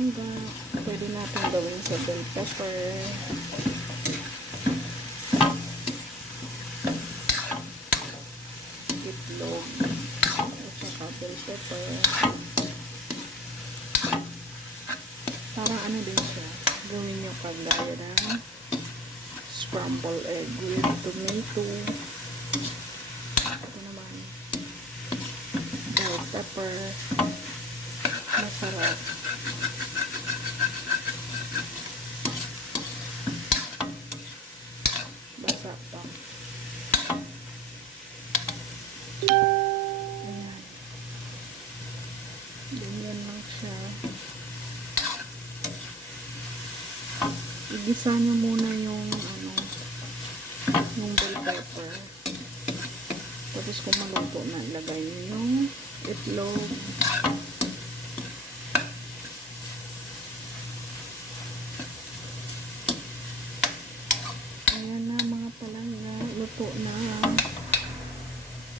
mangga. Pwede natin gawin sa bell pepper. Itlog. At saka bell pepper. Parang ano din siya. Gawin nyo kagaya ng scrambled egg with tomato. Ito naman. Bell pepper. Masarap. Basa pa. Ayan. Ganyan lang siya. Igisa nyo muna yung yung bell pepper. Tapos kung maluto na, ilagay nyo yung itlog. Ayan na mga palangga. Luto na.